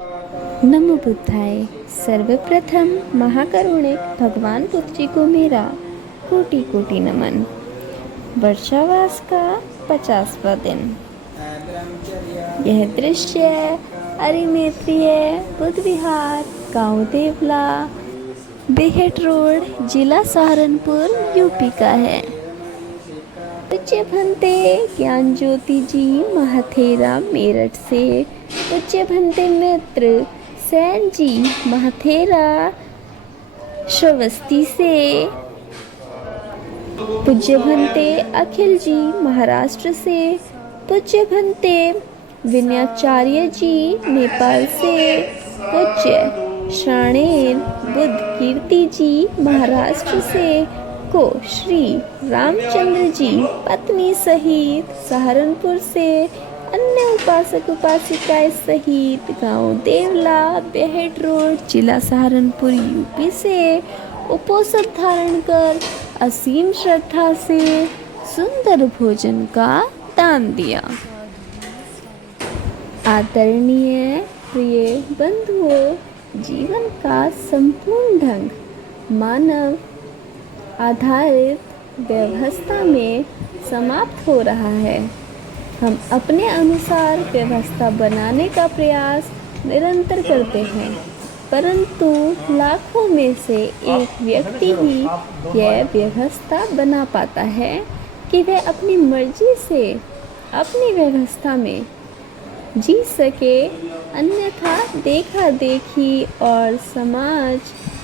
नमो बुद्धाय। सर्वप्रथम महाकरुणिक भगवान बुद्ध जी को मेरा कोटि कोटि नमन। वर्षावास का 50वां दिन। यह दृश्य अरिमेत्रिय बुद्ध विहार, गांव देवला, बेहट रोड, जिला सहारनपुर, यूपी का है। पूज्य भंते ज्ञान ज्योति जी महाथेरा मेरठ से, पूज्य भंते मित्र सैन जी महाथेरा श्रवस्ती से, पूज्य भंते अखिल जी महाराष्ट्र से, पूज्य भंते विनयाचार्य जी नेपाल से, पूज्य श्राणेन बुद्ध कीर्ति जी महाराष्ट्र से को श्री रामचंद्र जी पत्नी सहित सहारनपुर से, अन्य उपासक उपासिकाएं सहित गांव देवला, बेहट रोड, जिला सहारनपुर, यूपी से उपोषण धारण कर असीम श्रद्धा से सुंदर भोजन का दान दिया। आदरणीय प्रिय बंधुओं, जीवन का संपूर्ण ढंग मानव आधारित व्यवस्था में समाप्त हो रहा है। हम अपने अनुसार व्यवस्था बनाने का प्रयास निरंतर करते हैं, परंतु लाखों में से एक व्यक्ति ही यह व्यवस्था बना पाता है कि वह अपनी मर्जी से अपनी व्यवस्था में जी सके। अन्यथा देखा देखी और समाज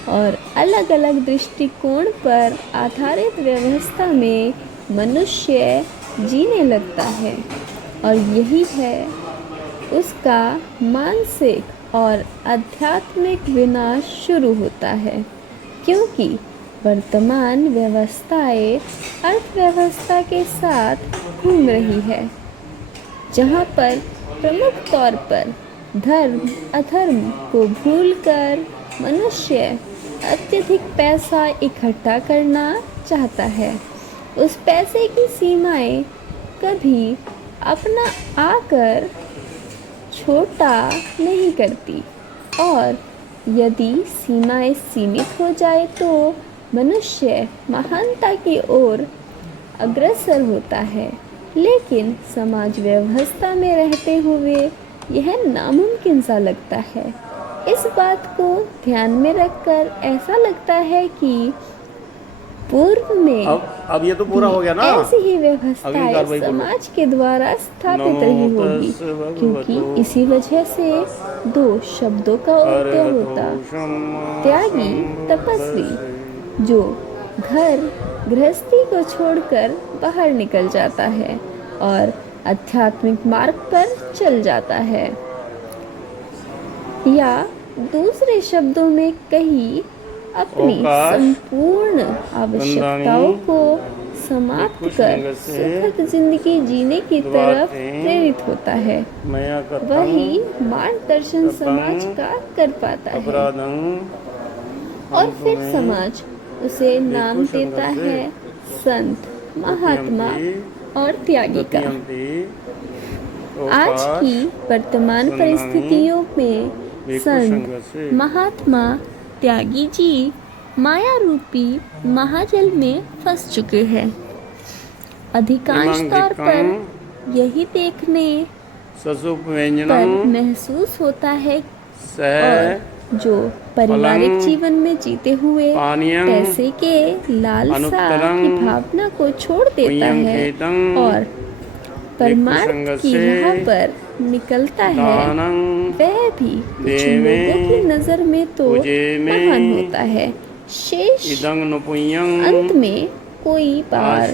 और अलग अलग दृष्टिकोण पर आधारित व्यवस्था में मनुष्य जीने लगता है और यही है उसका मानसिक और आध्यात्मिक विनाश शुरू होता है, क्योंकि वर्तमान व्यवस्थाएं अर्थव्यवस्था के साथ घूम रही है, जहाँ पर प्रमुख तौर पर धर्म अधर्म को भूलकर मनुष्य अत्यधिक पैसा इकट्ठा करना चाहता है। उस पैसे की सीमाएं कभी अपना आकर छोटा नहीं करती, और यदि सीमाएं सीमित हो जाए तो मनुष्य महानता की ओर अग्रसर होता है। लेकिन समाज व्यवस्था में रहते हुए यह नामुमकिन सा लगता है। इस बात को ध्यान में रखकर ऐसा लगता है कि पूर्व में अब ये तो पूरा हो गया ना, ऐसी ही व्यवस्थाएं समाज के द्वारा स्थापित रही होगी, क्योंकि इसी वजह से दो शब्दों का उदय होता, त्यागी तपस्वी, जो घर गृहस्थी को छोड़कर बाहर निकल जाता है और आध्यात्मिक मार्ग पर चल जाता है, या दूसरे शब्दों में कही अपनी संपूर्ण आवश्यकताओं को समाप्त कर सुखद जिंदगी जीने की तरफ प्रेरित होता है। वही मार्गदर्शन समाज का कर पाता है और फिर समाज उसे नाम देता है संत, महात्मा और त्यागी का। आज की वर्तमान परिस्थितियों में संत, महात्मा, त्यागी जी माया रूपी महाजल में फंस चुके हैं। अधिकांश तौर पर यही देखने पर महसूस होता है, और जो पारिवारिक जीवन में जीते हुए पैसे के लालसा की भावना को छोड़ देता है और परमार्थ की राह पर निकलता है, वह भी कुछ लोगों की नजर में तो महान होता है। शेष अंत में कोई बार,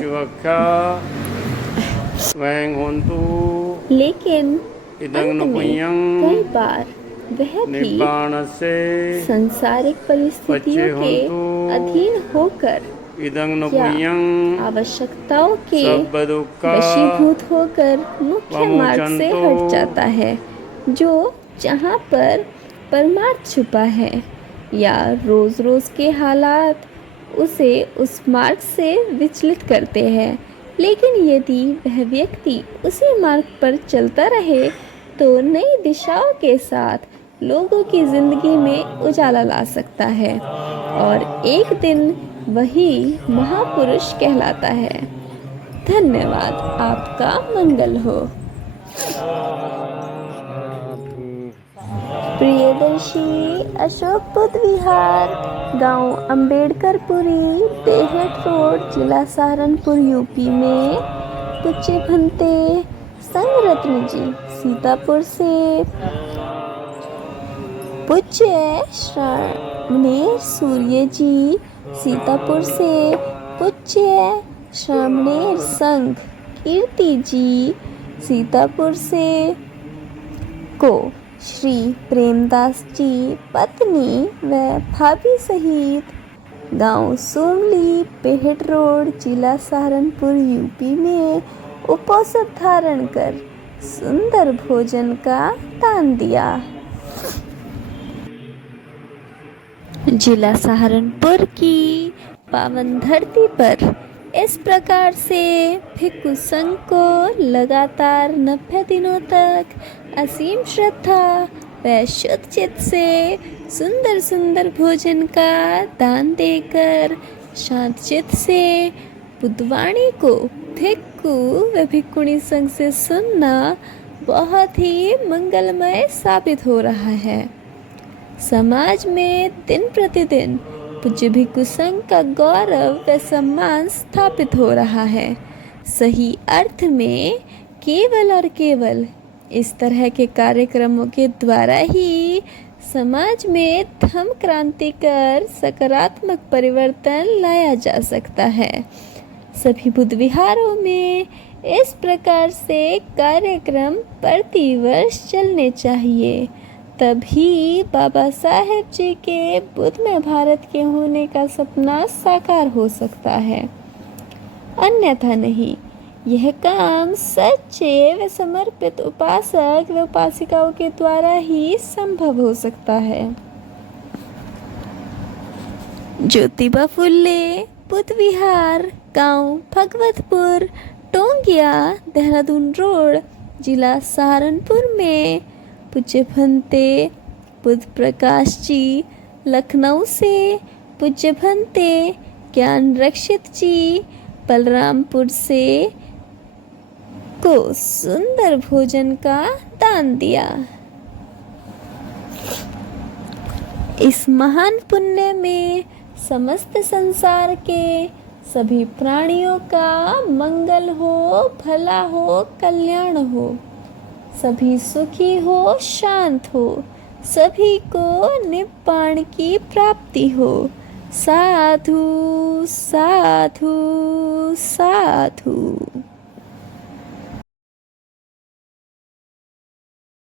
लेकिन अंत में कई बार वह भी सांसारिक परिस्थितियों के अधीन होकर या आवश्यकताओं के वशीभूत होकर मुख्य मार्ग से हट जाता है, जो जहाँ पर परमार्थ छुपा है, या रोज रोज के हालात उसे उस मार्ग से विचलित करते हैं। लेकिन यदि वह व्यक्ति उसी मार्ग पर चलता रहे तो नई दिशाओं के साथ लोगों की ज़िंदगी में उजाला ला सकता है और एक दिन वही महापुरुष कहलाता है। धन्यवाद। आपका मंगल हो। प्रियदर्शी अशोक बुद्ध विहार, गांव अंबेडकरपुरी, बेहट रोड, जिला सहारनपुर, यूपी में पूज्य भंते संग रत्न जी सीतापुर से, पूज्य श्रावणेर सूर्य जी सीतापुर से, पूज्य श्रावणेर संघ कीर्ति जी सीतापुर से को श्री प्रेमदास जी पत्नी व भाभी सहित गांव सोमली, बेहट रोड, जिला सहारनपुर, यूपी में उपवास धारण कर सुंदर भोजन का दान दिया। जिला सहारनपुर की पावन धरती पर इस प्रकार से भिक्षु संघ को लगातार 90 दिनों तक असीम श्रद्धा व शुद्ध चित्त से सुंदर सुंदर भोजन का दान देकर शांत चित्त से बुद्धवाणी को भिक्षु व भिक्षुणी संघ से सुनना बहुत ही मंगलमय साबित हो रहा है। समाज में दिन प्रतिदिन पूज्य भिक्षु संघ का गौरव व सम्मान स्थापित हो रहा है। सही अर्थ में केवल और केवल इस तरह के कार्यक्रमों के द्वारा ही समाज में धम्म क्रांति कर सकारात्मक परिवर्तन लाया जा सकता है। सभी बुद्ध विहारों में इस प्रकार से कार्यक्रम प्रतिवर्ष चलने चाहिए, तभी बाबा साहेब जी के बुद्धमय भारत के होने का सपना साकार हो सकता है, अन्यथा नहीं। यह काम सच्चे व समर्पित उपासक व उपासिकाओं के द्वारा ही संभव हो सकता है। ज्योतिबा फुल्ले बुद्ध विहार, गांव भगवतपुर, टोंगिया, देहरादून रोड, जिला सहारनपुर में पूज्य भंते बुद्ध प्रकाश जी लखनऊ से, पूज्य भंते ज्ञान रक्षित जी बलरामपुर से को सुंदर भोजन का दान दिया। इस महान पुण्य में समस्त संसार के सभी प्राणियों का मंगल हो, भला हो, कल्याण हो, सभी सुखी हो, शांत हो, सभी को निब्बाण की प्राप्ति हो। साधु साधु साधु।